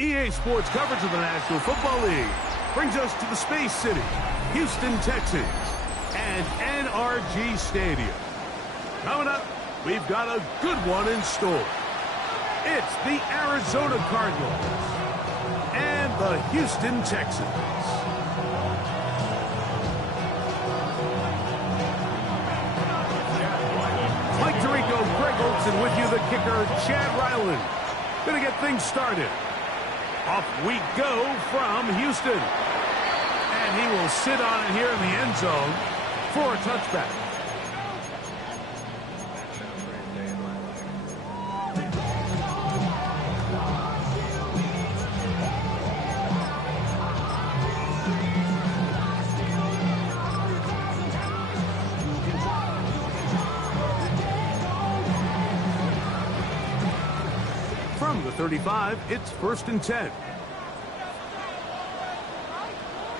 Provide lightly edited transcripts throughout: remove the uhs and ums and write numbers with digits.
EA Sports coverage of the National Football League brings us to the Space City, Houston, Texas, and NRG Stadium. Coming up, we've got a good one in store. It's the Arizona Cardinals and the Houston Texans. Mike Tirico, Greg Olson with you, the kicker, Chad Ryland. Gonna get things started. Off we go from Houston. And he will sit on it here in the end zone for a touchback. From the 35, it's 1st and 10.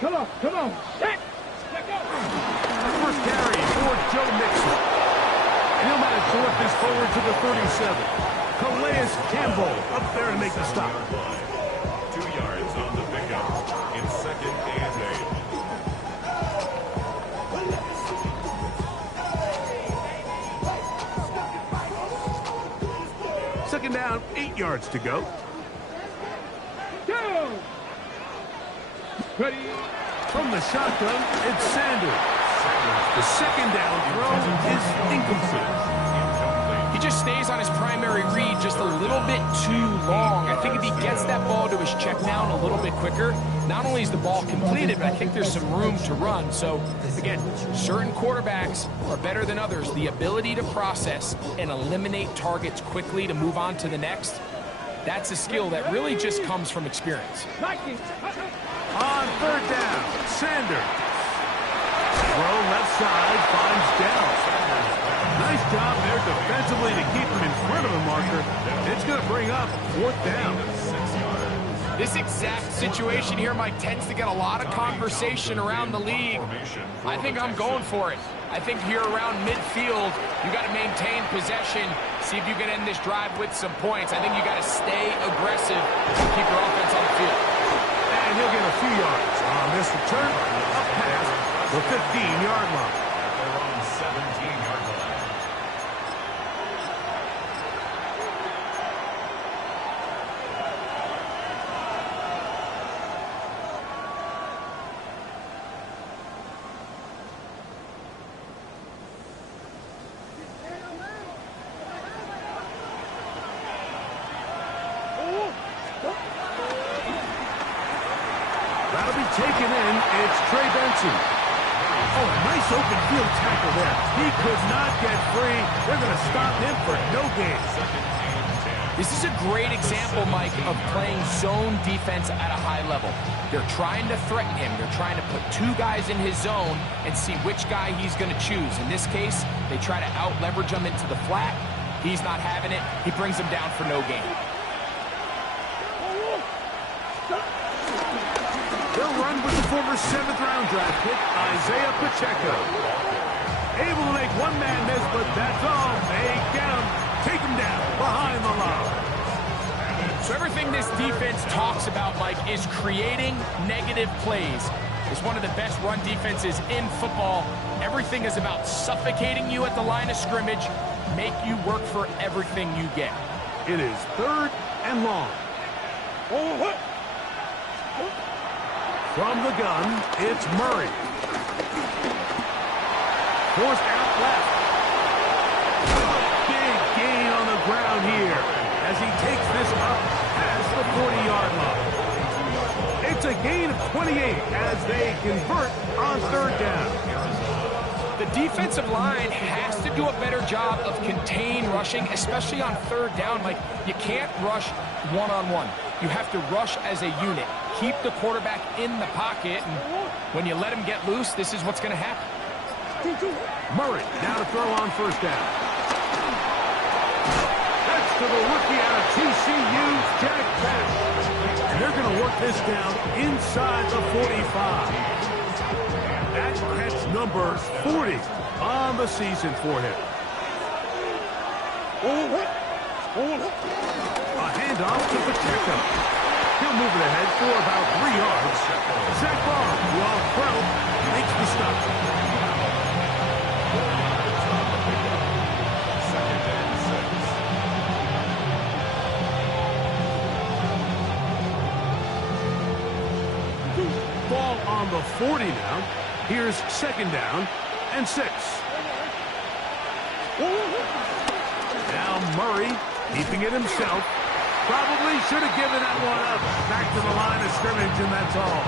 Come on. Set. First carry for Joe Mixon. And he'll manage to whip this forward to the 37. Calais Campbell up there to make the stop. 2 yards on the pickup in 2nd and 8. Second down, 8 yards to go. Go. Ready. From the shotgun, it's Sanders. The second down throw is incomplete. He just stays on his primary read just a little bit too long. I think if he gets that ball to his check down a little bit quicker, not only is the ball completed, but I think there's some room to run. So, again, certain quarterbacks are better than others. The ability to process and eliminate targets quickly to move on to the next, that's a skill that really just comes from experience. On 3rd down, Sanders. Throw left side, finds Dell. Nice job there defensively to keep him in front of the marker. It's going to bring up 4th down. This exact situation here, Mike, tends to get a lot of conversation around the league. I think I'm going for it. I think here around midfield, you got to maintain possession, see if you can end this drive with some points. I think you got to stay aggressive and keep your offense on the field. And he'll get a few yards on this return, up past the 15-yard line. They're on 17-yard line. That'll be taken in. It's Trey Benson. Oh, nice open field tackle there. He could not get free. They're going to stop him for no gain. This is a great example, Mike, of playing zone defense at a high level. They're trying to threaten him. They're trying to put 2 guys in his zone and see which guy he's going to choose. In this case, they try to out-leverage him into the flat. He's not having it. He brings him down for no gain. They'll run with the former 7th-round draft pick, Isaiah Pacheco. Able to make one man miss, but that's all. They get him. Take him down behind the line. So everything this defense talks about, Mike, is creating negative plays. It's one of the best run defenses in football. Everything is about suffocating you at the line of scrimmage, make you work for everything you get. It is 3rd and long. From the gun, it's Murray. Forced out left. Big gain on the ground here as he takes this up past the 40-yard line. It's a gain of 28 as they convert on 3rd down. The defensive line has to do a better job of contain rushing, especially on 3rd down. Like, you can't rush one-on-one. You have to rush as a unit. Keep the quarterback in the pocket, and when you let him get loose, this is what's going to happen. Murray now to throw on 1st down. That's to the rookie out of TCU, Jack Peck. And they're going to work this down inside the 45. That catch number 40 on the season for him. A handoff to Pacheco. He'll move it ahead for about 3 yards. Zach Barr, while throw, makes the stop. Ball on the 40 now. Here's 2nd down and 6. Now Murray keeping it himself. Probably should have given that one up. Back to the line of scrimmage, and that's all.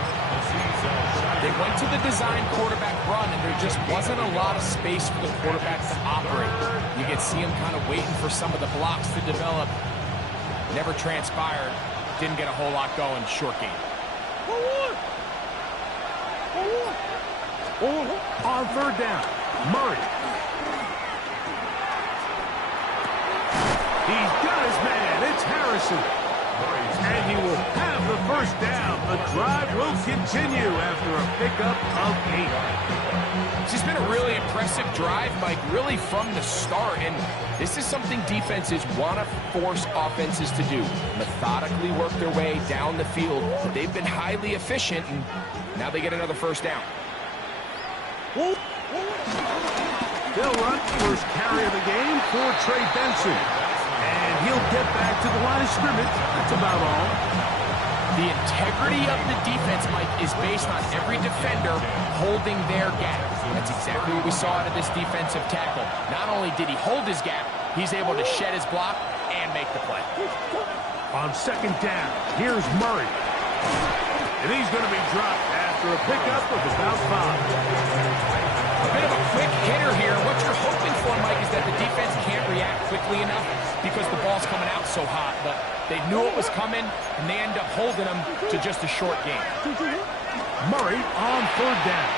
They went to the design quarterback run, and there just wasn't a lot of space for the quarterback to operate. You could see him kind of waiting for some of the blocks to develop. Never transpired. Didn't get a whole lot going. Short game. On 3rd down, Murray. He's got his man. It's Harrison. And he will have the 1st down. The drive will continue after a pickup of 8. This has been a really impressive drive, Mike, really from the start. And this is something defenses want to force offenses to do. Methodically work their way down the field. But they've been highly efficient, and now they get another 1st down. They'll run first carry of the game for Trey Benson. And he'll get back to the line of scrimmage. That's about all. The integrity of the defense, Mike, is based on every defender holding their gap. That's exactly what we saw out of this defensive tackle. Not only did he hold his gap, he's able to shed his block and make the play. On 2nd down, here's Murray. And he's going to be dropped after a pickup of about 5. A bit of a quick hitter here. What you're hoping for, Mike, is that the defense can't react quickly enough because the ball's coming out so hot. But they knew it was coming, and they end up holding them to just a short game. Murray on 3rd down.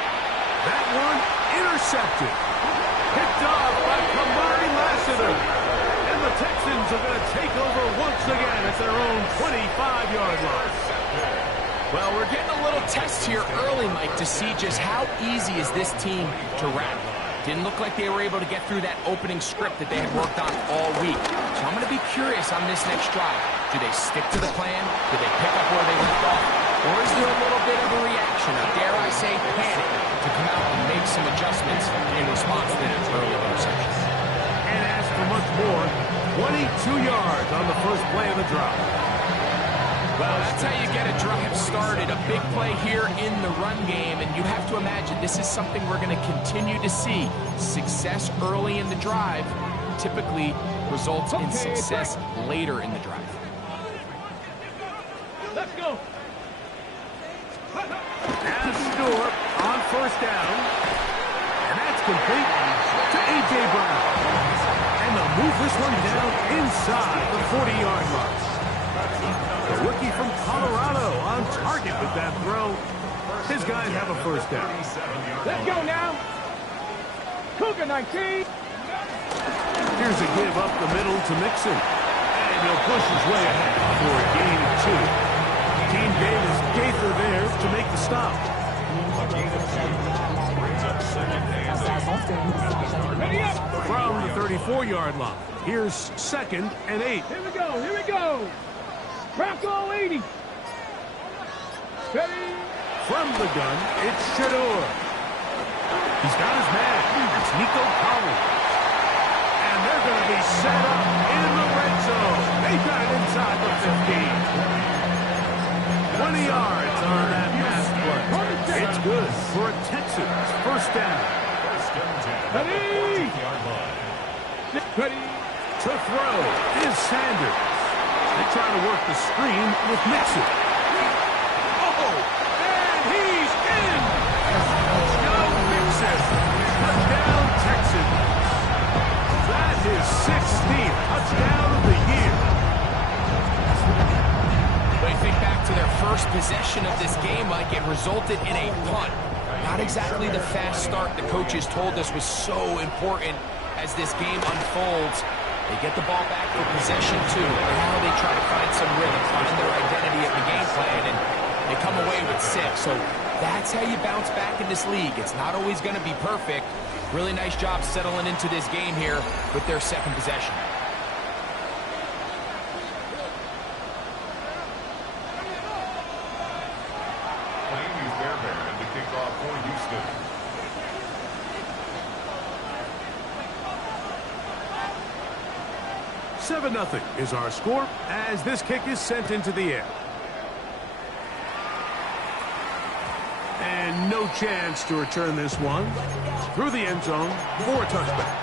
That one intercepted. Picked off by Kamari Lassiter. And the Texans are going to take over once again at their own 25-yard line. Well, we're getting a little test here early, Mike, to see just how easy is this team to rattle. Didn't look like they were able to get through that opening script that they had worked on all week. So I'm going to be curious on this next drive. Do they stick to the plan? Do they pick up where they left off? Or is there a little bit of a reaction, or dare I say panic, to come out and make some adjustments in response to that early interception? And as for much more, 22 yards on the first play of the drive. Well, that's how you get a drive started. A big play here in the run game, and you have to imagine this is something we're going to continue to see. Success early in the drive typically results in success later in the drive. Let's go. Now Stewart on 1st down. And that's complete to A.J. Brown. And they'll move this one down inside the 40-yard mark. The rookie from Colorado on target with that throw. His guys have a 1st down. Let's go now. Cougar 19. Here's a give up the middle to Mixon. And he'll push his way ahead for a gain of 2. Team Davis Gaither there to make the stop. From the 34-yard line, here's 2nd and 8. Here we go. Here we go. Bronco 80. Ready. From the gun, it's Shador. He's got his man. It's Nico Collins. And they're going to be set up in the red zone. They got it inside the 15. 20 yards on that pass play. It's good for a Texans 1st down. Ready. Ready. To throw is Sanders. They try to work the screen with Mixon. Oh, and he's in. Joe Mixon. Touchdown, Texans. That is 16th touchdown of the year. When you think back to their first possession of this game, Mike, it resulted in a punt. Not exactly the fast start the coaches told us was so important as this game unfolds. They get the ball back for possession 2. Now they try to find some rhythm, find their identity of the game plan, and they come away with 6. So that's how you bounce back in this league. It's not always going to be perfect. Really nice job settling into this game here with their 2nd possession. for Houston. 7-0 is our score as this kick is sent into the air. And no chance to return this one through the end zone for a touchback.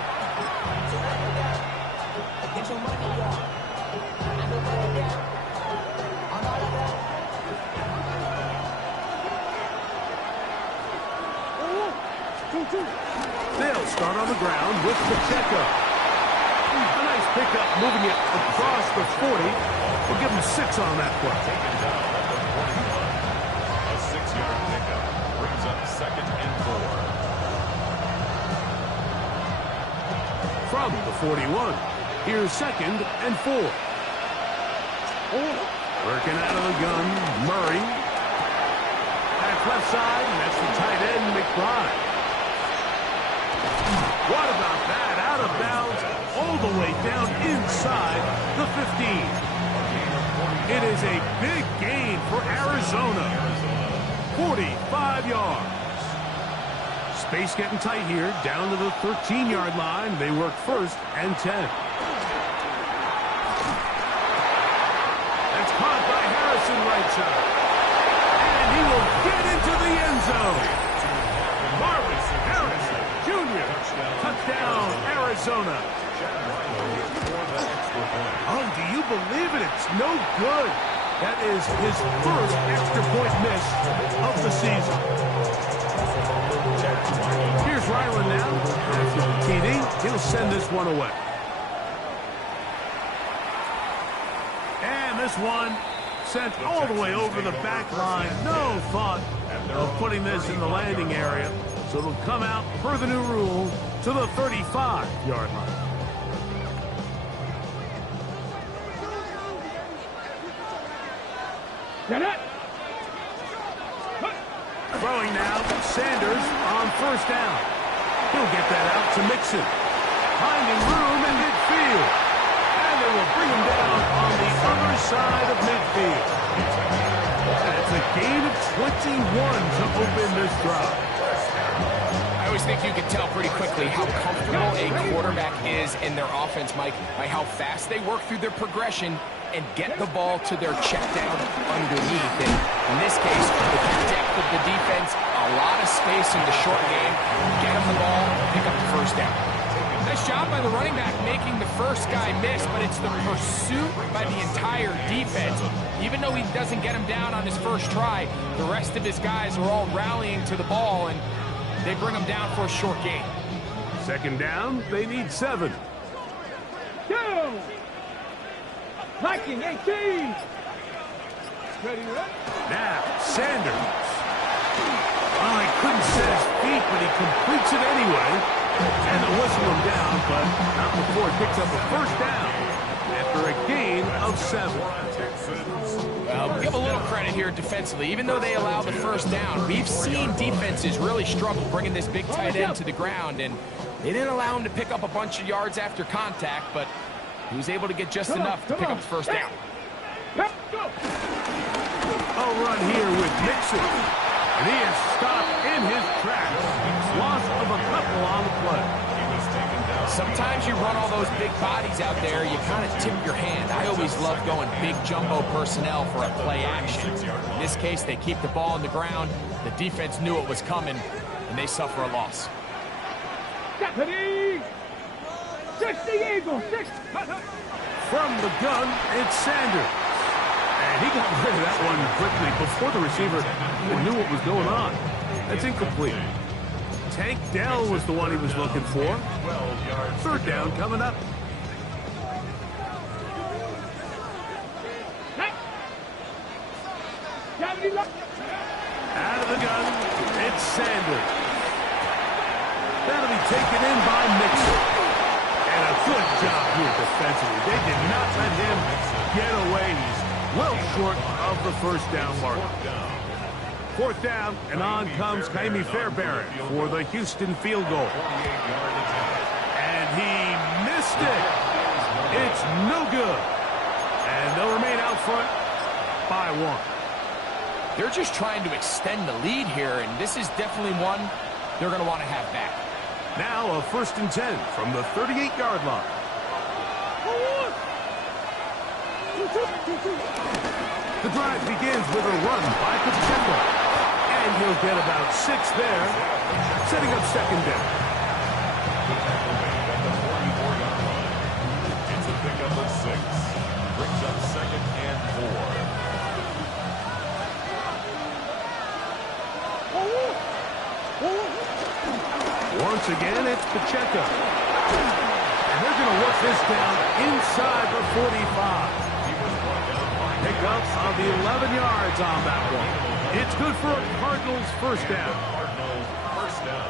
They'll start on the ground with Pacheco. A nice pickup, moving it across the 40. We'll give him 6 on that play. Taken down at the 41. A 6-yard pickup brings up 2nd and 4. From the 41, here's 2nd and 4. Working out of the gun, Murray. Back left side, and that's the tight end, McBride. What about that? Out of bounds, all the way down inside the 15. It is a big gain for Arizona. 45 yards. Space getting tight here, down to the 13-yard line. They work 1st and 10. That's caught by Harrison right side. And he will get into the end zone. Marvin Harrison Jr. Touchdown, Arizona. Oh, do you believe it? It's no good. That is his first extra point miss of the season. Here's Ryland now. After the TD, he'll send this one away. And this one sent all the way over the back line. No thought of putting this in the landing area. So it'll come out, per the new rule, to the 35-yard line. Throwing now, Sanders on 1st down. He'll get that out to Mixon. Finding room in midfield. And they will bring him down on the other side of midfield. That's a gain of 21 to open this drive. I always think you can tell pretty quickly how comfortable a quarterback is in their offense, Mike, by how fast they work through their progression and get the ball to their check down underneath. And in this case, with the depth of the defense, a lot of space in the short game, get him the ball, pick up the 1st down. Nice job by the running back making the first guy miss, but it's the pursuit by the entire defense. Even though he doesn't get him down on his first try, the rest of his guys are all rallying to the ball, and they bring him down for a short gain. 2nd down, they need 7. Go! Viking 18. Ready, Now, Sanders. Well, he couldn't set his feet, but he completes it anyway. And they'll whistle him down, but not before it picks up a 1st down after a gain of 7. Well, we'll give a little credit here defensively. Even though they allow the 1st down, we've seen defenses really struggle bringing this big tight end to the ground, and they didn't allow him to pick up a bunch of yards after contact, but he was able to get just enough to pick up his 1st down. A run here with Mixon. And he is stopped in his tracks. Loss of a couple on the play. Sometimes you run all those big bodies out there, you kind of tip your hand. I always love going big jumbo personnel for a play action. In this case, they keep the ball on the ground. The defense knew it was coming, and they suffer a loss. Deputy! 60 Eagles! 6! From the gun, it's Sanders. And he got rid of that one quickly before the receiver even knew what was going on. That's incomplete. Tank Dell was the one he was looking for. 3rd down coming up. Out of the gun, it's Sanders. That'll be taken in by Mixon. And a good job here defensively. They did not let him get away. He's well short of the 1st down mark. 4th down, and on comes Kaimi Fairbairn for the Houston field goal. And he missed it. It's no good. And they'll remain out front by 1. They're just trying to extend the lead here, and this is definitely one they're going to want to have back. Now a 1st and 10 from the 38-yard line. The drive begins with a run by Pacheco. And he'll get about 6 there, setting up 2nd down. It's a pickup of 6. Brings up 2nd and 4. Once again, it's Pacheco. And they're going to work this down inside the 45. Pick up of the 11 yards on that one. It's good for a Cardinals 1st down. Cardinals 1st down.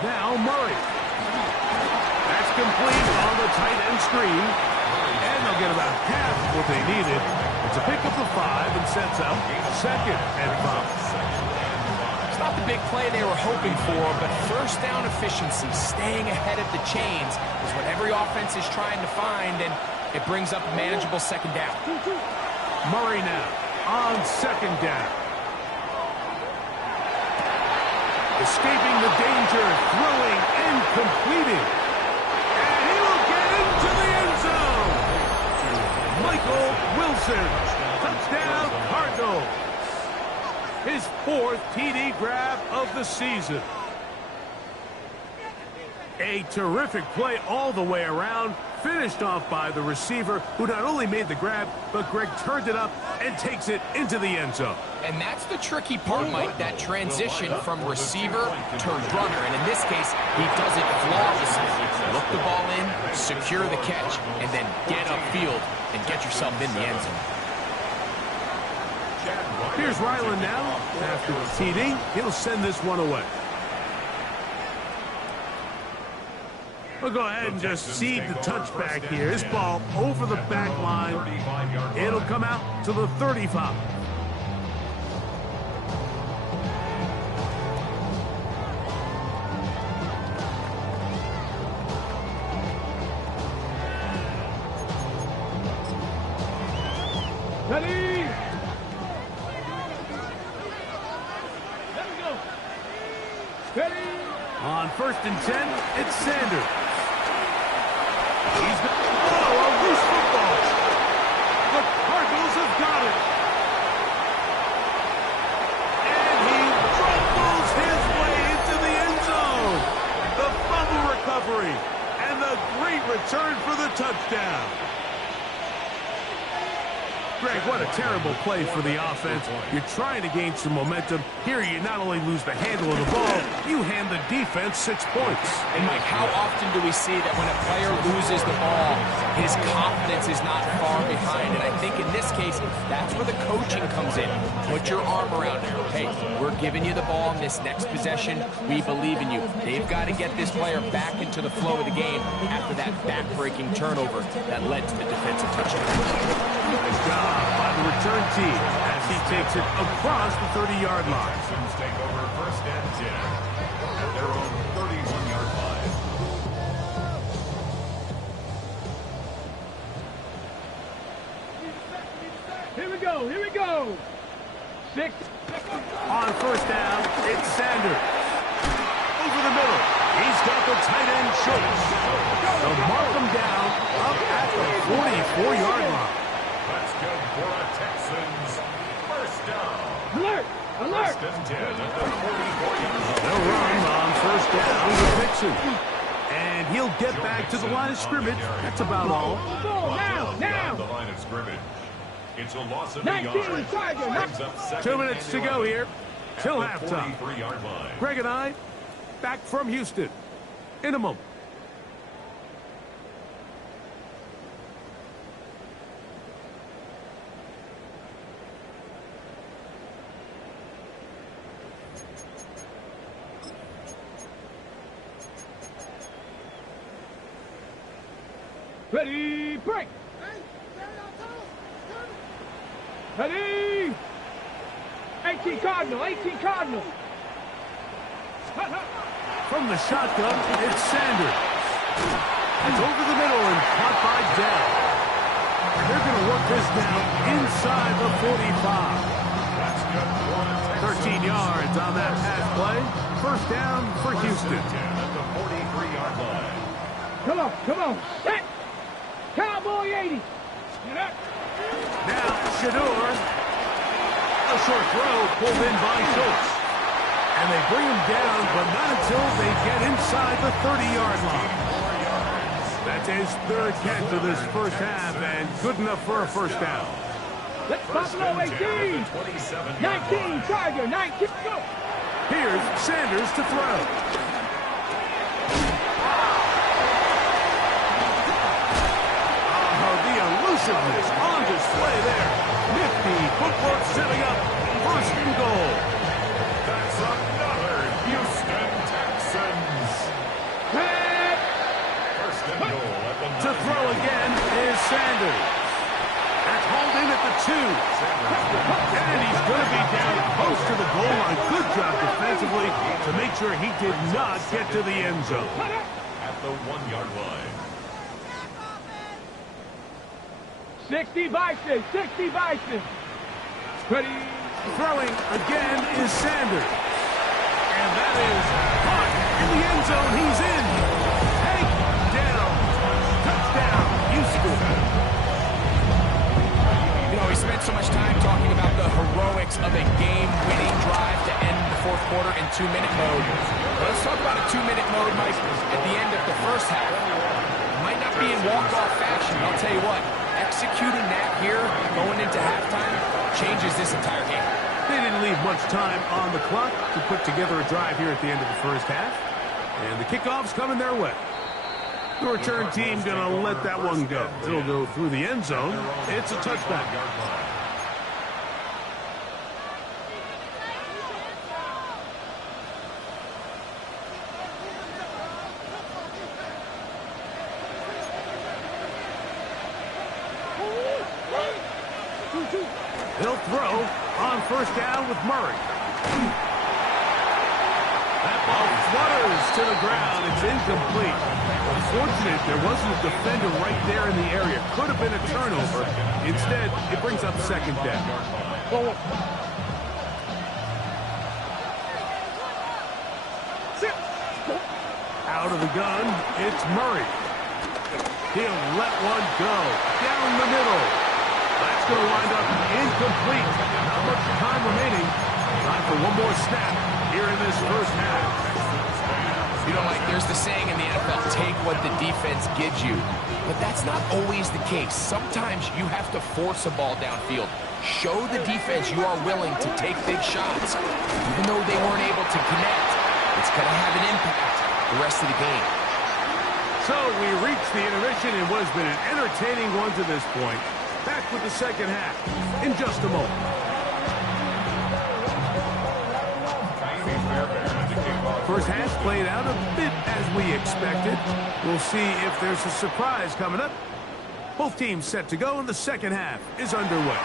Now Murray. That's complete on the tight end screen. And they'll get about half what they needed. It's a pickup of 5 and sets up 2nd and 5. It's not the big play they were hoping for, but 1st down efficiency, staying ahead of the chains, is what every offense is trying to find, and it brings up a manageable 2nd down. Murray now on 2nd down. Escaping the danger, throwing and completing. And he will get into the end zone. Michael Wilson, touchdown Cardinals. His 4th TD grab of the season. A terrific play all the way around, finished off by the receiver, who not only made the grab, but Greg turned it up and takes it into the end zone. And that's the tricky part, Mike, that transition from receiver to runner. And in this case, he does it flawlessly. Look the ball in, secure the catch, and then get upfield and get yourself in the end zone. Here's Ryland now. After the TD, he'll send this one away. We'll go ahead and just cede the touchback here. This ball over the back line. It'll come out to the 35. Ready? Let me go. Ready? On 1st and 10, it's Sanders. He's got a loose football. The Cardinals have got it. And he rumbles his way into the end zone. The fumble recovery and the great return for the touchdown. Greg, what a terrible play for the offense. You're trying to gain some momentum. Here you not only lose the handle of the ball, you hand the defense 6 points. And Mike, how often do we see that when a player loses the ball, his confidence is not far behind? And I think in this case, that's where the coaching comes in. Put your arm around him. Hey, we're giving you the ball in this next possession. We believe in you. They've got to get this player back into the flow of the game after that back-breaking turnover that led to the defensive touchdown. Good job by the return team as he takes it across the 30-yard line. Texans take over 1st and 10 at their own 31-yard line. Here we go. Here we go. 6. On 1st down, it's Sanders. Over the middle, he's got the tight end Schultz. They'll mark him down up at the 44-yard line. That's good for a Texans 1st down. Alert. Alert. 1st and 10 at the 44-yard line. They'll run on 1st down with Dixon. And he'll get back to the line of scrimmage. That's about all. Go now. Now. The line of scrimmage. It's a loss of 19 yards. Tiger. Brings up 2nd 2 minutes to go here till at the halftime. 43-yard line. Greg and I back from Houston in a moment. Ready, break. Ready. 18 Cardinal, 18 Cardinal. From the shotgun, it's Sanders. It's over the middle and caught by Dell. They're going to work this down inside the 45. That's good. 13 yards on that pass play. First down for Houston. At the 43-yard line. Come on. Set. Cowboy 80. Get up. Now, Shador. A short throw pulled in by Schultz. And they bring him down, but not until they get inside the 30-yard line. That's his third catch of this first half, and good enough for a first down. Let's Buffalo 18. 19, Tiger, 19, go. Here's Sanders to throw. Oh, the elusiveness on display there. Nifty footwork setting up first and goal. That's another Houston Texans. First and goal at the To throw again is Sanders. That's hauled in at the 2. And he's going to be down close to the goal line. Good job defensively to make sure he did not get to the end zone. At the 1-yard line. 60 Bison, 60 Bison. Ready. Throwing again is Sanders. And that is caught in the end zone. He's in. Hank down. Touchdown, Houston. You know, we spent so much time talking about the heroics of a game-winning drive to end the fourth quarter in 2-minute mode. Let's talk about a 2-minute mode, Mike, at the end of the first half. Might not be in walk-off fashion, but I'll tell you what, executing that here, going into halftime, changes this entire game. They didn't leave much time on the clock to put together a drive here at the end of the first half. And the kickoff's coming their way. The return team going to let that one go. It'll go through the end zone. It's a touchback. He'll throw on first down with Murray. That ball flutters to the ground. It's incomplete. Unfortunate there wasn't a defender right there in the area. Could have been a turnover. Instead, it brings up second down. Out of the gun, it's Murray. He'll let one go. Down the middle. That's going to wind up incomplete. Not much time remaining. Time for one more snap here in this first half. You know, Mike, there's the saying in the NFL, take what the defense gives you. But that's not always the case. Sometimes you have to force a ball downfield. Show the defense you are willing to take big shots. Even though they weren't able to connect, it's going to have an impact the rest of the game. So we reach the intermission in what has been an entertaining one to this point. Back with the second half in just a moment. First half played out a bit as we expected. We'll see if there's a surprise coming up. Both teams set to go, and the second half is underway.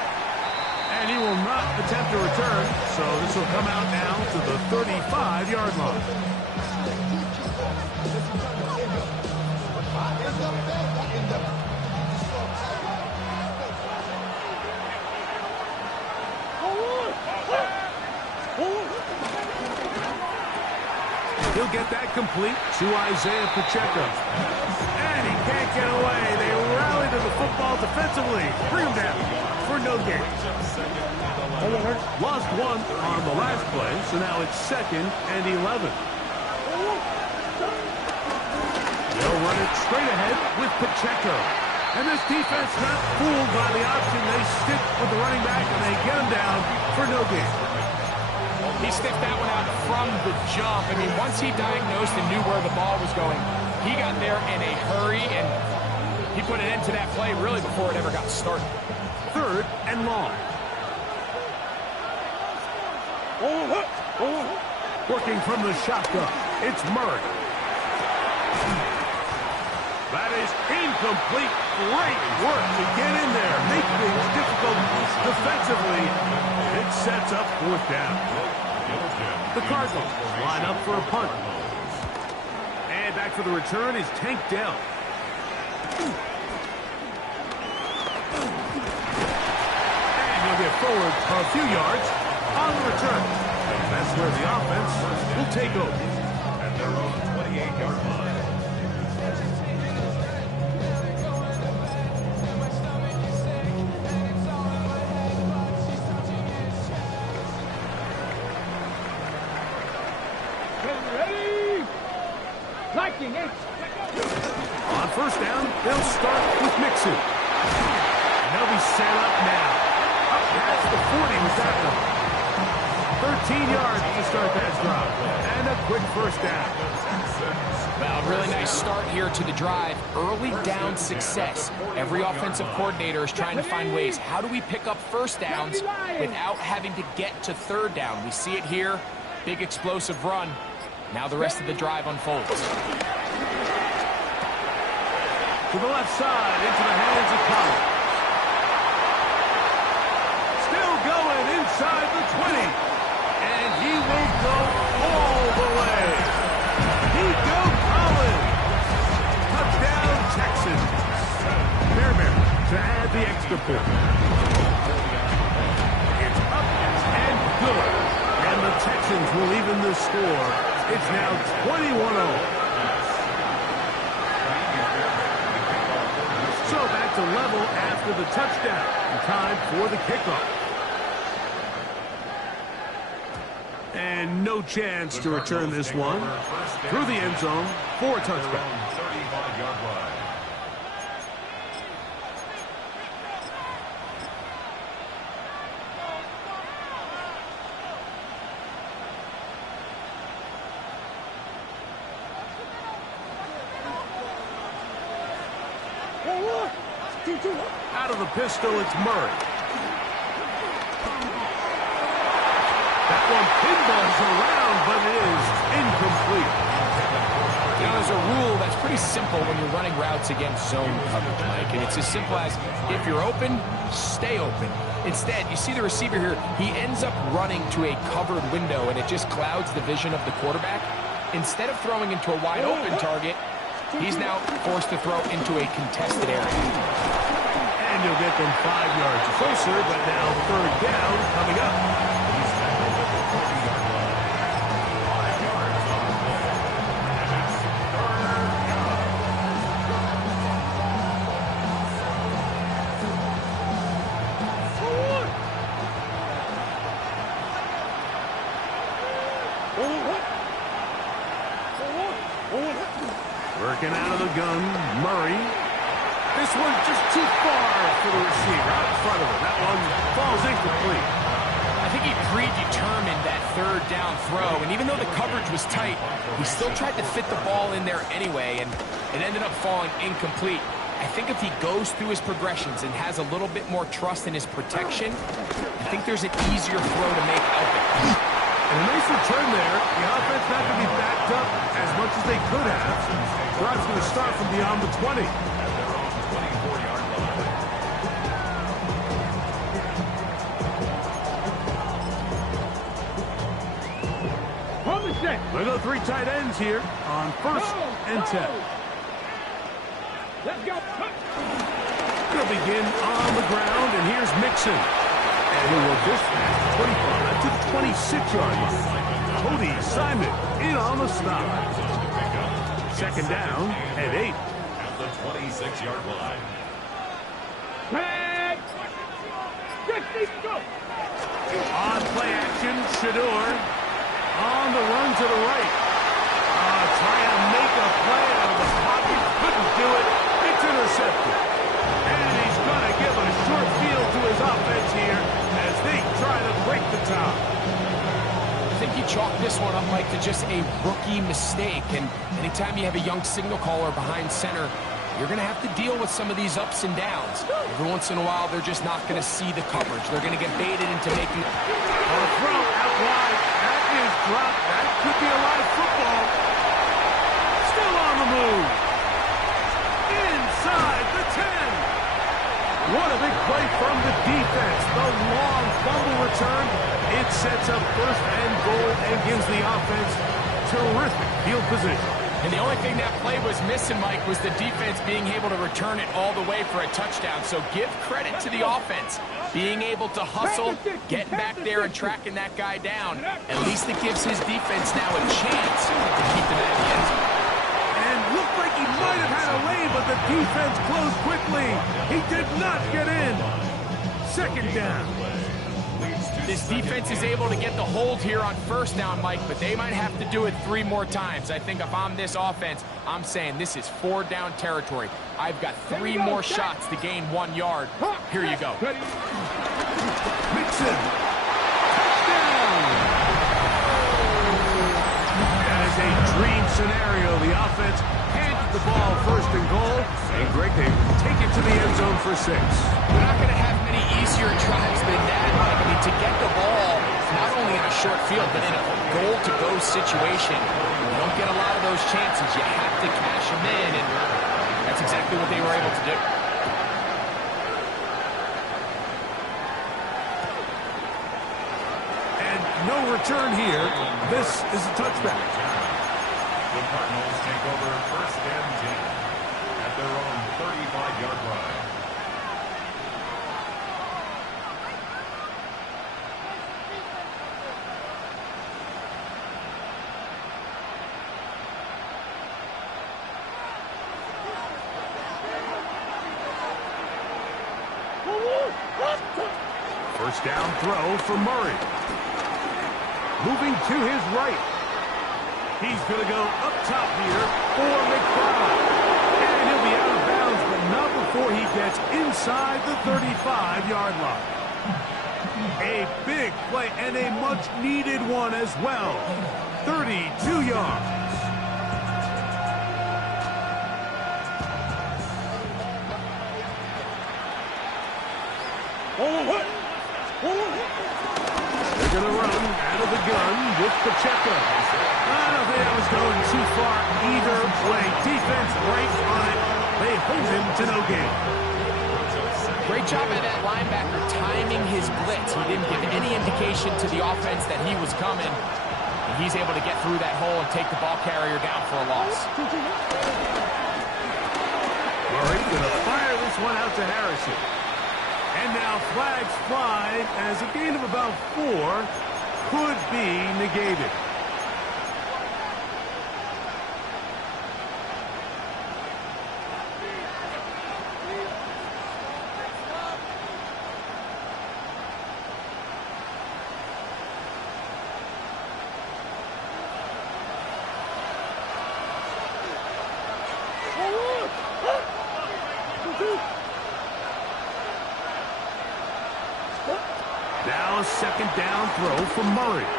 And he will not attempt a return, so this will come out now to the 35-yard line. He'll get that complete to Isaiah Pacheco. And he can't get away. They rally to the football defensively. Bring him down for no gain. Lost one on the last play, so now it's 2nd and 11. They'll run it straight ahead with Pacheco. And this defense not fooled by the option. They stick with the running back, and they get him down for no gain. He stiffed that one out from the jump. I mean, once he diagnosed and knew where the ball was going, he got there in a hurry, and he put an end to that play really before it ever got started. 3rd and long. Working from the shotgun, it's Murray. That is incomplete. Great work to get in there. Make things difficult defensively. It sets up 4th down. The Cardinals line up for a punt. back for the return is Tank Dell. And he'll get forward a few yards on the return. And that's where the offense will take over. And they're on the 28-yard line. On first down, they'll start with Mixon. And they'll be set up now. Up past the 40 with that one. 13 yards to start that drive. And a quick first down. Well, really nice start here to the drive. Early down success. Every offensive coordinator is trying to find ways. How do we pick up first downs without having to get to third down? We see it here. Big explosive run. Now the rest of the drive unfolds. To the left side, into the hands of Collins. Still going inside the 20. And he will go all the way. He goes Collins. Touchdown, Texans. Fairbairn to add the extra point. It's up and good. And the Texans will even the score. It's now 21-0. So back to level after the touchdown. And time for the kickoff. And no chance to return this one. Through the end zone for a touchdown. 35-yard line. Out of the pistol, it's Murray. That one pinballs around, but it is incomplete. You know, there's a rule that's pretty simple when you're running routes against zone coverage, Mike. And it's as simple as, if you're open, stay open. Instead, you see the receiver here, he ends up running to a covered window, and it just clouds the vision of the quarterback. Instead of throwing into a wide open target, he's now forced to throw into a contested area. And you'll get them 5 yards closer, but now third down coming up. He's tackled at the 40-yard line. 5 yards on the play. And it's third down. Working out of the gun, Murray. This one's just too far for the receiver out in front of him. That one falls incomplete. I think he predetermined that third down throw, and even though the coverage was tight, he still tried to fit the ball in there anyway, and it ended up falling incomplete. I think if he goes through his progressions and has a little bit more trust in his protection, I think there's an easier throw to make out there. And a nice return there. The offense not going to be backed up as much as they could have. Drive's going to start from beyond the 20. 24-yard line. Hold the set. They go 3 tight ends here on first and 10. Let's go. They'll begin on the ground, and here's Mixon. And he will just pass the 25 to the 26-yard line. Cody Simon in on the stop. Second down and 8. At the 26-yard line. Tag. Go. On play action, Shador on the run to the right. Trying to make a play out of the pocket. Couldn't do it. It's intercepted. And he's going to give a short field to his offense here as they try to break the top. I think you chalk this one up, Mike, to just a rookie mistake. And anytime you have a young signal caller behind center, you're going to have to deal with some of these ups and downs. Every once in a while, they're just not going to see the coverage. They're going to get baited into making... On a throw out wide. That is dropped. That could be a live football. Still on the move. Inside the 10. What a big play from the defense. The long fumble return. It sets up first and goal and gives the offense terrific field position. And the only thing that play was missing, Mike, was the defense being able to return it all the way for a touchdown. So give credit to the offense. Being able to hustle, getting back there and tracking that guy down. At least it gives his defense now a chance to keep them at the end zone. And looked like he might have had a lane, but the defense closed quickly. He did not get in. Second down. This defense is able to get the hold here on first down, Mike, but they might have to do it 3 more times. I think if I'm this offense, I'm saying this is 4 down territory. I've got 3 more shots to gain 1 yard. Here you go. Mixon. Touchdown. That is a dream scenario. The offense handed the ball first and goal. And Greg, they take it to the end zone for 6. We're not going to have many easier drives than that, Mike. I mean, to get the ball, not only in a short field, but in a goal-to-go situation, you don't get a lot of those chances. You have to cash them in, and that's exactly what they were able to do. And no return here. This is a touchback. The Cardinals take over first and 10 at their own 35-yard line. First down throw for Murray. Moving to his right. He's going to go up top here for McBride. And he'll be out of bounds, but not before he gets inside the 35-yard line. A big play and a much-needed one as well. 32 yards. They're going to run out of the gun with Pacheco. I don't think that was going too far either way. Defense right on it. They hold him to no gain. Great job by that linebacker timing his blitz. He didn't give any indication to the offense that he was coming. And he's able to get through that hole and take the ball carrier down for a loss. Murray going to fire this one out to Harrison. And now flags fly as a gain of about 4 could be negated. Now a second down throw for Murray.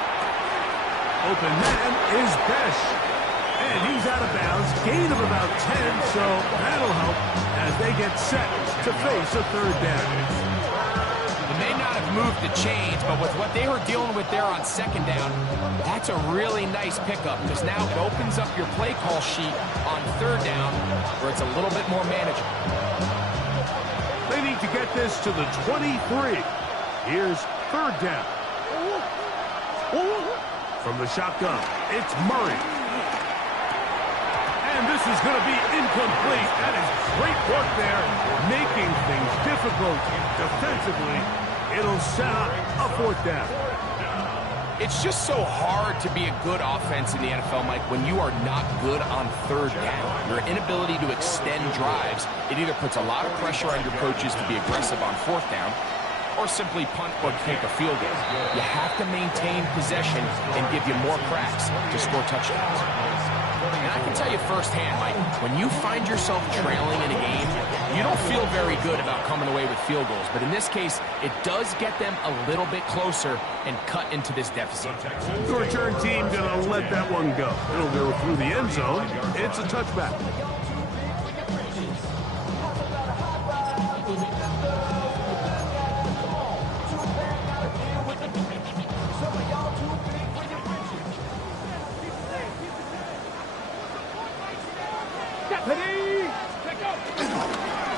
Open man is Besh. And he's out of bounds. Gain of about 10, so that'll help as they get set to face a third down. They may not have moved the chains, but with what they were dealing with there on second down, that's a really nice pickup because now it opens up your play call sheet on third down where it's a little bit more manageable. They need to get this to the 23. Here's third down. From the shotgun, it's Murray. And this is going to be incomplete. That is great work there, making things difficult defensively. It'll set up a fourth down. It's just so hard to be a good offense in the NFL, Mike, when you are not good on third down. Your inability to extend drives, it either puts a lot of pressure on your coaches to be aggressive on fourth down or simply punt or take a field goal. You have to maintain possession and give you more cracks to score touchdowns. And I can tell you firsthand, Mike, when you find yourself trailing in a game, you don't feel very good about coming away with field goals. But in this case, it does get them a little bit closer and cut into this deficit. The return team going to let that one go. It'll go through the end zone. It's a touchback.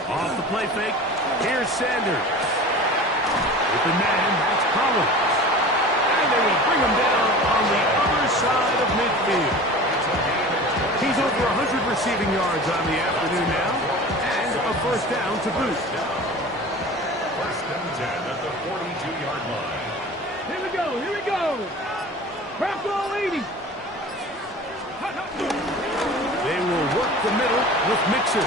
Off the play fake, here's Sanders. With the man, that's Collins. And they will bring him down on the other side of midfield. He's over for 100 receiving yards on the afternoon now, and a first down to boot. First and 10 at the 42-yard line. Here we go, here we go. Crack ball 80. They will work the middle with Mixon.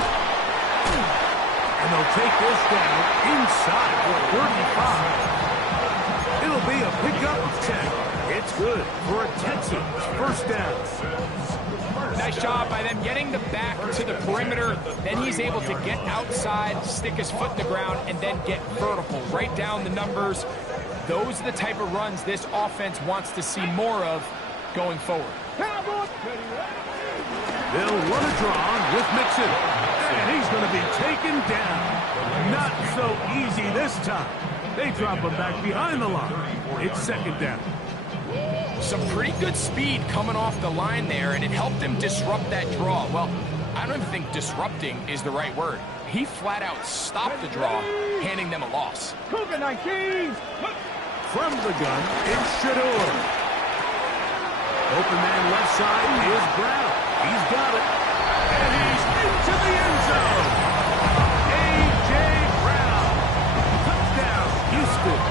And they'll take this down inside the 35. It'll be a pickup of 10. It's good for a Texans first down. Nice job by them getting the back to the perimeter. Then he's able to get outside, stick his foot in the ground, and then get vertical. Right down the numbers. Those are the type of runs this offense wants to see more of going forward. They'll run a draw with Mixon. And he's going to be taken down. Not so easy this time. They drop him back behind the line. It's second down. Some pretty good speed coming off the line there, and it helped him disrupt that draw. Well, I don't even think disrupting is the right word. He flat out stopped the draw, handing them a loss. Cougar 19. From the gun, it's Shador. Open man left side is Brown. He's got it. And he's into the end zone. A.J. Brown. Touchdown, Houston.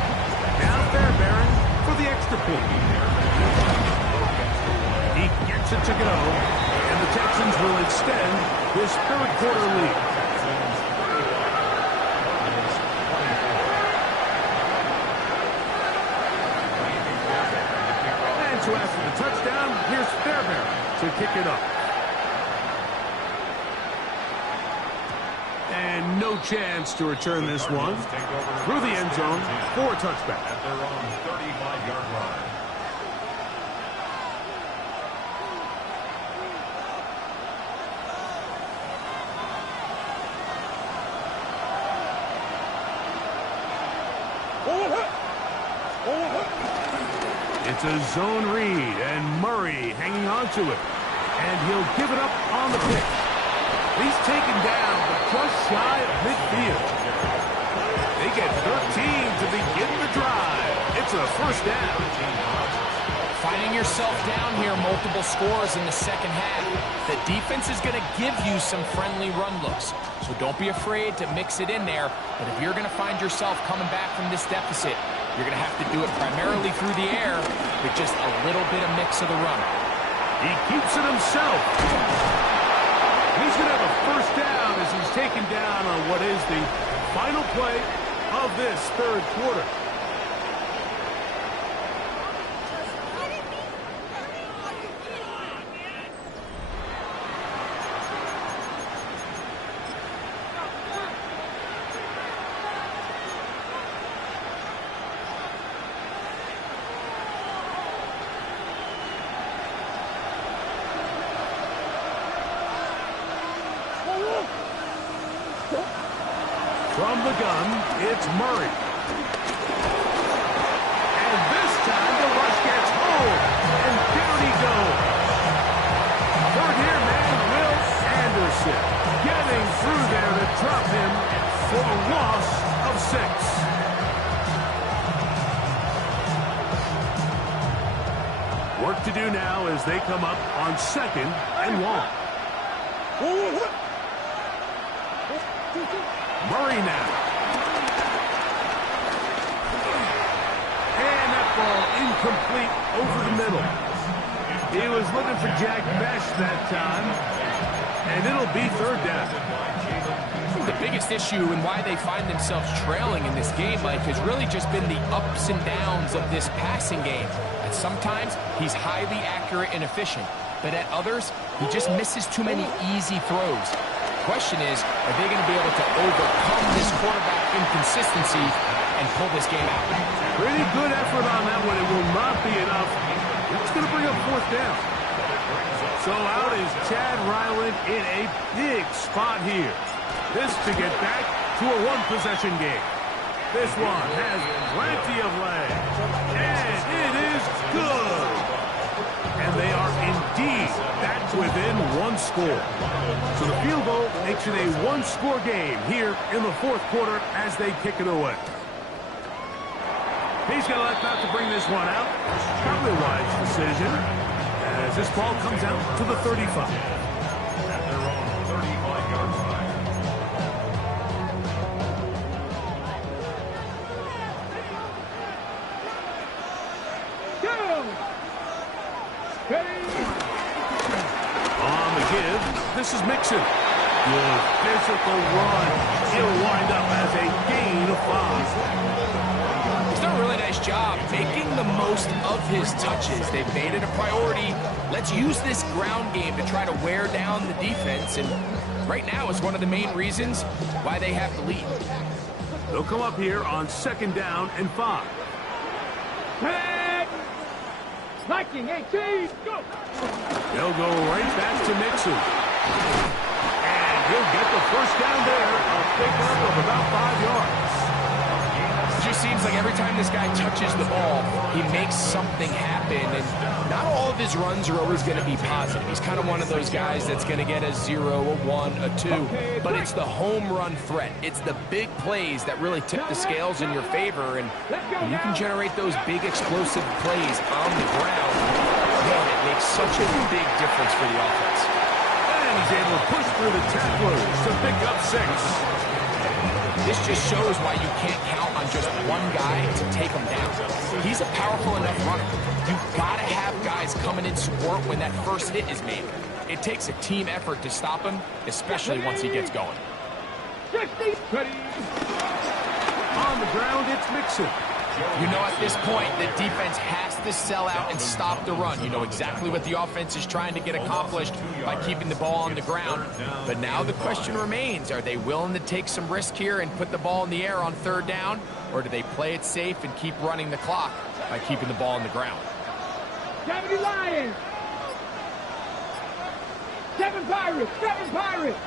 Now Fairbairn for the extra point. He gets it to go. And the Texans will extend this third quarter lead. And so after the touchdown, here's Fairbairn to kick it up. And no chance to return this one through the end zone for a touchback. At their own 35-yard line. It's a zone read, and Murray hanging on to it. And he'll give it up on the pitch. He's taken down, but just shy of midfield. They get 13 to begin the drive. It's a first down. Finding yourself down here, multiple scores in the second half. The defense is going to give you some friendly run looks. So don't be afraid to mix it in there. But if you're going to find yourself coming back from this deficit, you're going to have to do it primarily through the air with just a little bit of mix of the run. He keeps it himself. He's going to have a first down as he's taken down on what is the final play of this third quarter. From the gun, it's Murray. And this time the rush gets home. And down he goes. Third here, man, Will Anderson. Getting through there to drop him for a loss of 6. Work to do now as they come up on 2nd and 1. Murray now. And that ball incomplete over the middle. He was looking for Jack Best that time. And it'll be third down. The biggest issue and why they find themselves trailing in this game, Mike, has really just been the ups and downs of this passing game. And sometimes he's highly accurate and efficient. But at others, he just misses too many easy throws. Question is, are they going to be able to overcome this quarterback inconsistency and pull this game out? Pretty good effort on that one. It will not be enough. It's going to bring up fourth down. So out is Chad Ryland in a big spot here. This to get back to a one-possession game. This one has plenty of legs. And it is good. And they are indeed back within one score. So the field goal makes it a one-score game here in the fourth quarter as they kick it away. He's going to elect not to bring this one out. Probably a wise decision as this ball comes out to the 35. give. This is Mixon. Good physical run. He'll wind up as a gain of 5. He's done a really nice job making the most of his touches. They've made it a priority. Let's use this ground game to try to wear down the defense, and right now is one of the main reasons why they have the lead. They'll come up here on 2nd down and 5. Tag. Liking 18. Go. They'll go right back to Mixon. And he'll get the first down there. A pickup of about 5 yards. It just seems like every time this guy touches the ball, he makes something happen, and not all of his runs are always going to be positive. He's kind of one of those guys that's going to get a 0, a 1, a 2, but it's the home run threat. It's the big plays that really tip the scales in your favor, and when you can generate those big explosive plays on the ground, man, it makes such a big difference for the offense. And he's able to push through the tacklers to pick up 6. This just shows why you can't count on just one guy to take him down. He's a powerful enough runner. You've got to have guys coming in support when that first hit is made. It takes a team effort to stop him, especially once he gets going. 60. Ready. On the ground, it's Mixon. You know at this point, the defense has to sell out and stop the run. You know exactly what the offense is trying to get accomplished by keeping the ball on the ground. But now the question remains, are they willing to take some risk here and put the ball in the air on 3rd down? Or do they play it safe and keep running the clock by keeping the ball on the ground? 70 Lions. 7 Pirates. 7 Pirates.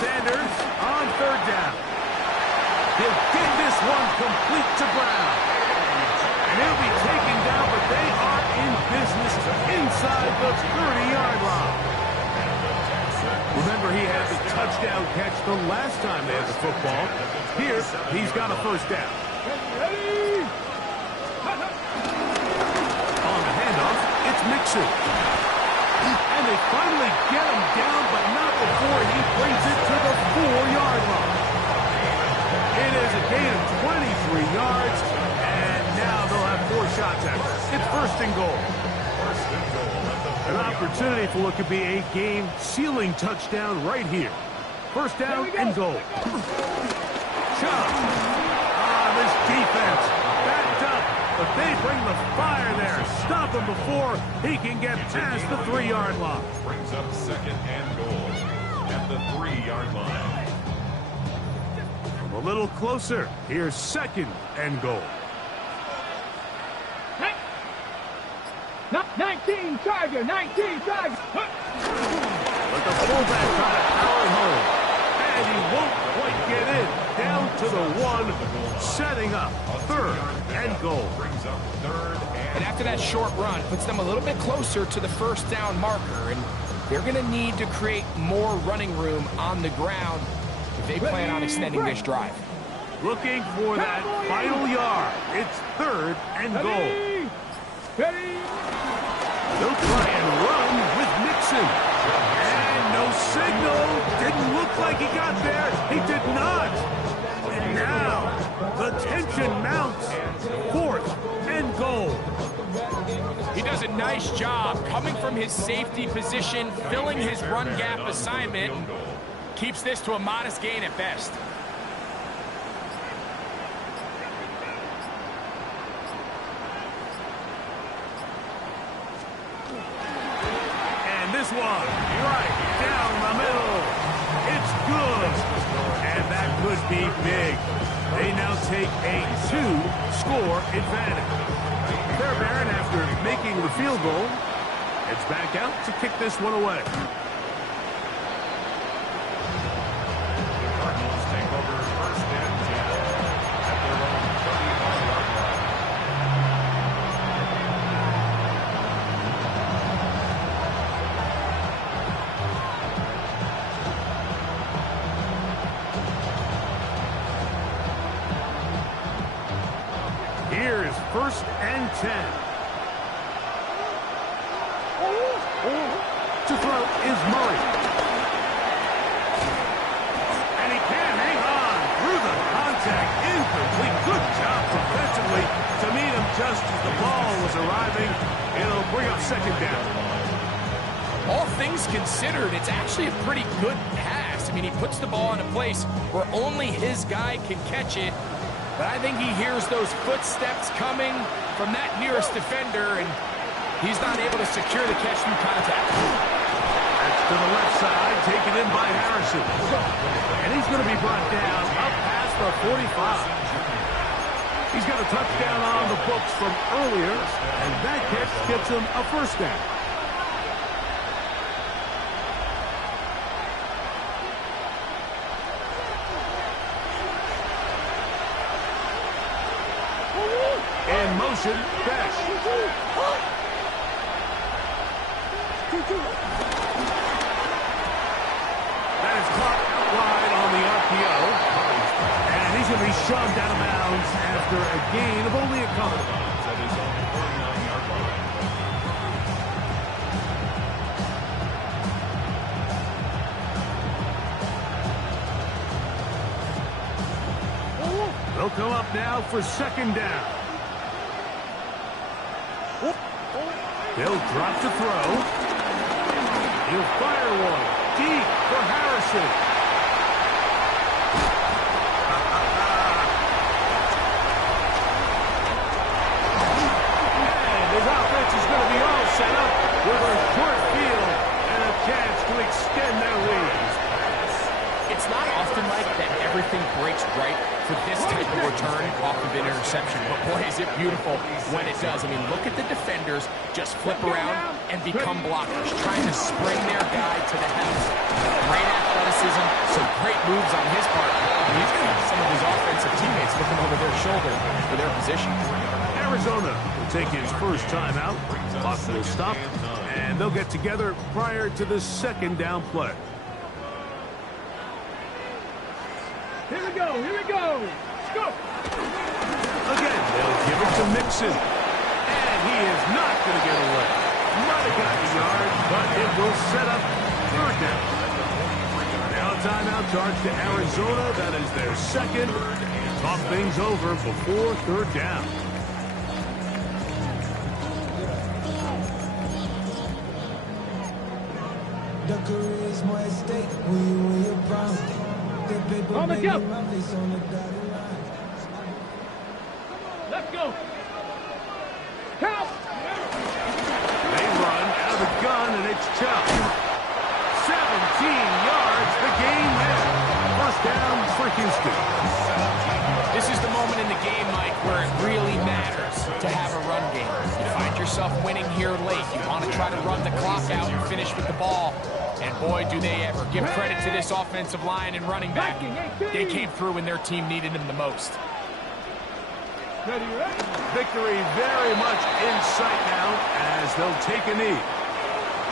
Sanders on 3rd down. He'll get this one complete to Brown. And he'll be taken down, but they are in business inside the 30-yard line. Remember, he had the touchdown catch the last time they had the football. Here, he's got a 1st down. On the handoff, it's Mixon. And they finally get him down, but not before he brings it to the 4-yard line. It is a gain of 23 yards, and now they'll have 4 shots at it. It's 1st and goal. An opportunity for what could be a game-sealing touchdown right here. 1st down and goal. Shot. This defense backed up, but they bring the fire there. Stop him before he can get past the 3-yard line. Brings up 2nd and goal at the 3-yard line. A little closer. Here's 2nd and goal. 19 Charger. 19 Charger. But the fullback trying to power home. And he won't quite get in. Down to the 1, setting up 3rd and goal. Brings up 3rd And after that short run, puts them a little bit closer to the 1st down marker, and they're going to need to create more running room on the ground if they plan on extending this drive. Looking for that final yard. It's 3rd and goal. Ready. They'll try and run with Mixon. And no signal. Didn't look like he got there. He did not. And now the tension mounts. 4th and goal. He does a nice job coming from his safety position, filling his run gap assignment, and keeps this to a modest gain at best. And this one right down the middle. It's good. And that could be big. They now take a 2-score advantage. Fairbairn, after making the field goal, heads back out to kick this one away. Cardinals take over 1st and 10 at their own 35-yard line. Here's 1st and 10. To throw is Murray. And he can't hang on through the contact. Incomplete. Good job defensively to meet him just as the ball was arriving. It'll bring up 2nd down. all things considered, it's actually a pretty good pass. I mean, he puts the ball in a place where only his guy can catch it. But I think he hears those footsteps coming from that nearest defender, and he's not able to secure the catch through contact. That's to the left side, taken in by Harrison. And he's going to be brought down up past the 45. He's got a touchdown on the books from earlier, and that catch gets him a first down. In motion, Besh. That is caught wide on the RPO. And he's going to be shoved out of bounds after a gain of only a couple. That is on the 49-yard line. They'll come up now for second down. They'll drop the throw. He'll fire one deep for Harrison. And his offense is going to be all set up with a short field and a chance to extend their lead. It's not often, Mike, that everything breaks right for this type of return off of an interception. But, boy, is it beautiful when it does. I mean, look at the defenders just flip around and become blockers, trying to spring their guy to the house. Great athleticism, some great moves on his part. He's going to have some of his offensive teammates looking over their shoulder for their position. Arizona will take his first time out. Clock will stop, and they'll get together prior to the second down play. Here we go. Here we go. Let's go. Again, they'll give it to Mixon. And he is not going to get away. Might have gotten a yard, but it will set up third down. Now a timeout charge to Arizona. That is their second. Talk things over before third down. The career is more at stake when you're brown. The paper On the baby go. my face on the dotted line. Let's go. Count. They run out of the gun, and it's Chubb. 17 yards. The game there. First down for Houston. This is the moment in the game, Mike, where it really matters to have a run game. You find yourself winning here late. You want to try to run the clock out and finish with the ball. And boy, do they ever. Give credit to this offensive line and running back. They came through when their team needed them the most. Ready, ready. Victory very much in sight now as they'll take a knee.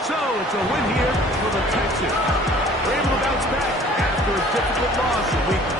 So it's a win here for the Texans. They're able to bounce back after a difficult loss a week.